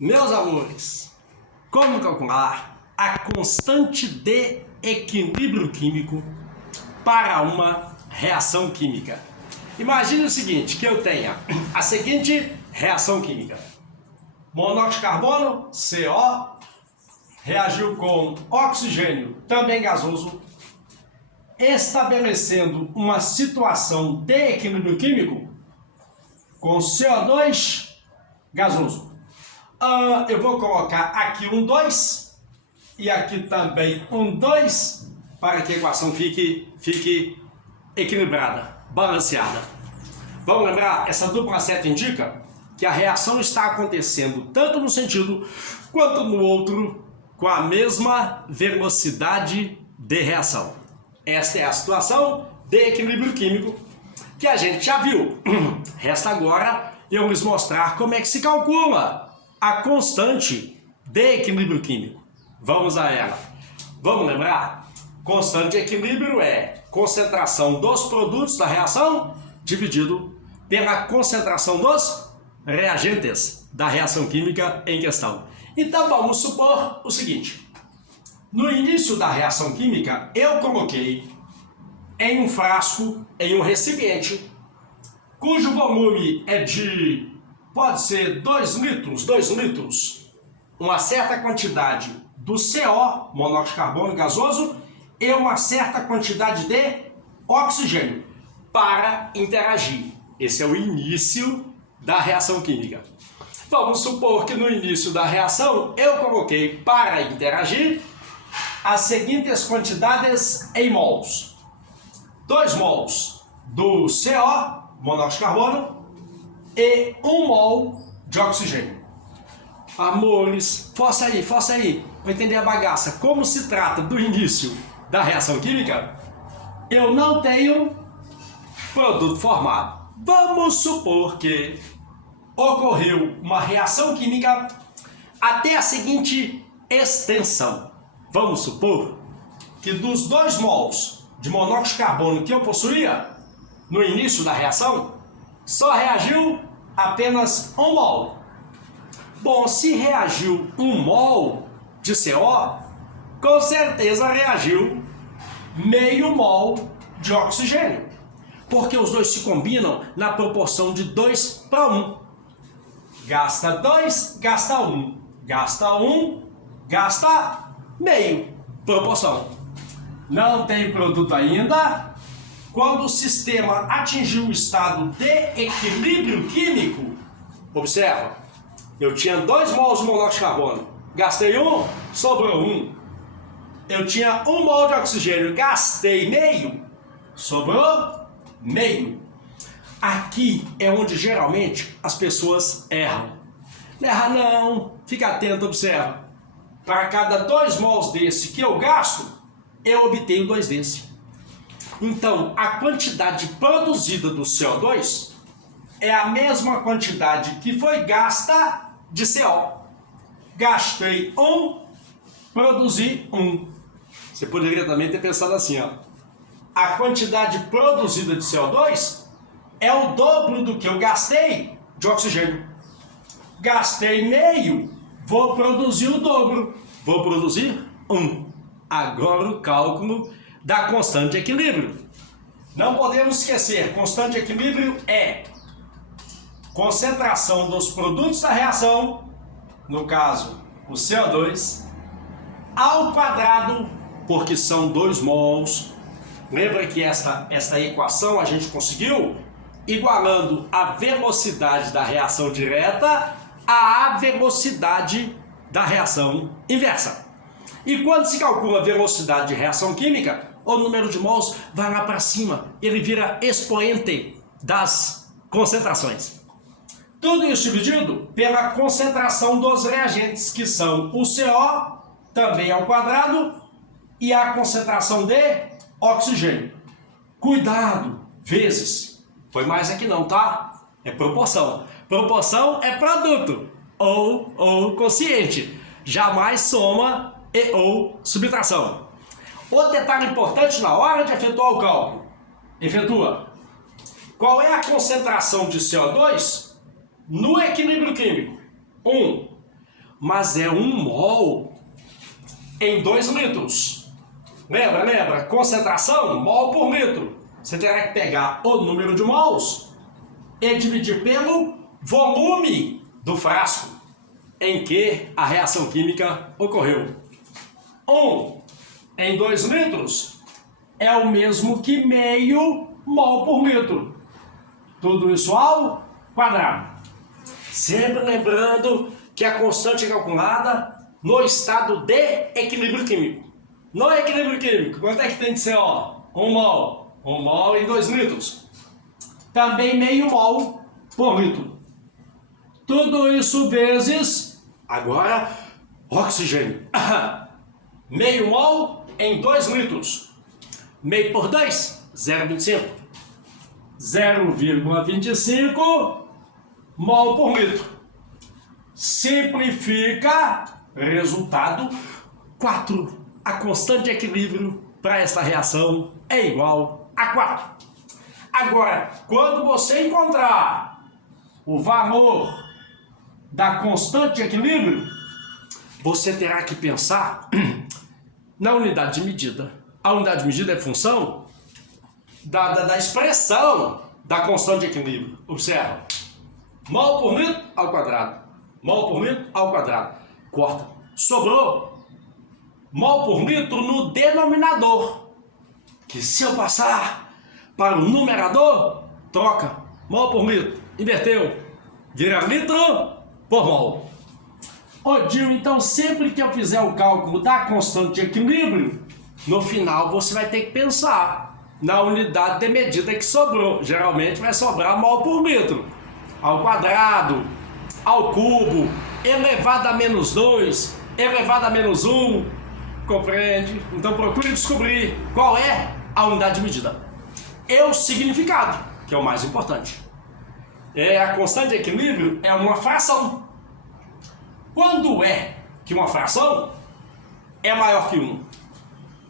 Meus amores, como calcular a constante de equilíbrio químico para uma reação química? Imagine o seguinte, que eu tenha a seguinte reação química. Monóxido de carbono, CO, reagiu com oxigênio, também gasoso, estabelecendo uma situação de equilíbrio químico com CO2 gasoso. Eu vou colocar aqui um 2 e aqui também um 2 para que a equação fique equilibrada, balanceada. Vamos lembrar, essa dupla seta indica que a reação está acontecendo tanto num sentido quanto no outro com a mesma velocidade de reação. Esta é a situação de equilíbrio químico que a gente já viu. Resta agora eu lhes mostrar como é que se calcula a constante de equilíbrio químico. Vamos a ela. Vamos lembrar? Constante de equilíbrio é concentração dos produtos da reação dividido pela concentração dos reagentes da reação química em questão. Então vamos supor o seguinte. No início da reação química, eu coloquei em um frasco, em um recipiente, cujo volume é de, pode ser 2 litros, uma certa quantidade do CO, monóxido de carbono gasoso, e uma certa quantidade de oxigênio para interagir. Esse é o início da reação química. Vamos supor que no início da reação eu coloquei para interagir as seguintes quantidades em mols. 2 mols do CO, monóxido de carbono, e 1 mol de oxigênio. Amores, força aí, para entender a bagaça. Como se trata do início da reação química, eu não tenho produto formado. Vamos supor que ocorreu uma reação química até a seguinte extensão. Vamos supor que dos 2 mols de monóxido de carbono que eu possuía no início da reação, só reagiu apenas 1 mol. Bom, se reagiu 1 mol de CO, com certeza reagiu meio mol de oxigênio, porque os dois se combinam na proporção de 2 para 1. Gasta 2, gasta 1. Gasta 1, gasta meio. Proporção. Não tem produto ainda. Quando o sistema atingiu o estado de equilíbrio químico, observa, eu tinha 2 mols de monóxido de carbono, gastei 1, sobrou 1. Eu tinha 1 mol de oxigênio, gastei meio, sobrou meio. Aqui é onde geralmente as pessoas erram. Não erra não, fica atento, observa. Para cada 2 mols desse que eu gasto, eu obtenho 2 desse. Então, a quantidade produzida do CO2 é a mesma quantidade que foi gasta de CO. Gastei 1, produzi 1. Você poderia também ter pensado assim, ó. A quantidade produzida de CO2 é o dobro do que eu gastei de oxigênio. Gastei meio, vou produzir o dobro. Vou produzir 1. Agora o cálculo da constante de equilíbrio. Não podemos esquecer, constante de equilíbrio é concentração dos produtos da reação, no caso o CO2, ao quadrado, porque são 2 mols. Lembra que esta equação a gente conseguiu igualando a velocidade da reação direta à velocidade da reação inversa. E quando se calcula a velocidade de reação química, o número de mols vai lá para cima, ele vira expoente das concentrações. Tudo isso dividido pela concentração dos reagentes, que são o CO, também ao quadrado, e a concentração de oxigênio. Cuidado, vezes. Foi mais aqui não, tá? É proporção. Proporção é produto ou quociente. Jamais soma e ou subtração. Outro detalhe importante na hora de efetuar o cálculo. Efetua. Qual é a concentração de CO2 no equilíbrio químico? 1. mas é 1 mol em 2 litros. Lembra? Concentração, mol por litro. Você terá que pegar o número de mols e dividir pelo volume do frasco em que a reação química ocorreu. 1 em 2 litros é o mesmo que meio mol por litro. Tudo isso ao quadrado. Sempre lembrando que a constante é calculada no estado de equilíbrio químico. No equilíbrio químico, quanto é que tem de CO? 1 mol. 1 mol em 2 litros. Também meio mol por litro. Tudo isso vezes, agora, oxigênio. Meio mol em 2 litros. Meio por 2, 0,25. 0,25 mol por litro. Simplifica, resultado 4. A constante de equilíbrio para esta reação é igual a 4. Agora, quando você encontrar o valor da constante de equilíbrio, você terá que pensar na unidade de medida. A unidade de medida é função da expressão da constante de equilíbrio. Observa. Mol por litro ao quadrado. Mol por litro ao quadrado. Corta. Sobrou mol por litro no denominador. Que se eu passar para o numerador, troca. Mol por litro. Inverteu. Vira litro por mol. Odil, então sempre que eu fizer o cálculo da constante de equilíbrio, no final você vai ter que pensar na unidade de medida que sobrou. Geralmente vai sobrar mol por litro. Ao quadrado, ao cubo, elevado a menos 2, elevado a menos 1. Compreende? Então procure descobrir qual é a unidade de medida. E o significado, que é o mais importante. A constante de equilíbrio é uma fração. Quando é que uma fração é maior que 1?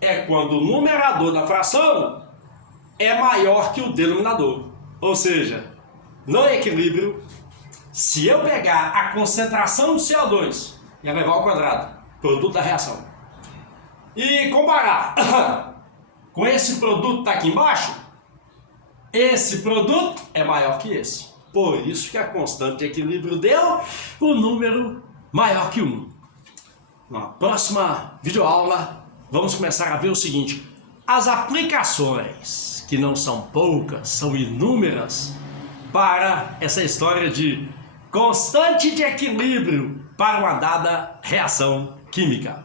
É quando o numerador da fração é maior que o denominador. Ou seja, no equilíbrio, se eu pegar a concentração de CO2 e elevar ao quadrado, produto da reação, e comparar com esse produto que está aqui embaixo, esse produto é maior que esse. Por isso que a constante de equilíbrio deu o número maior que 1. Na próxima videoaula, vamos começar a ver o seguinte: as aplicações, que não são poucas, são inúmeras, para essa história de constante de equilíbrio para uma dada reação química.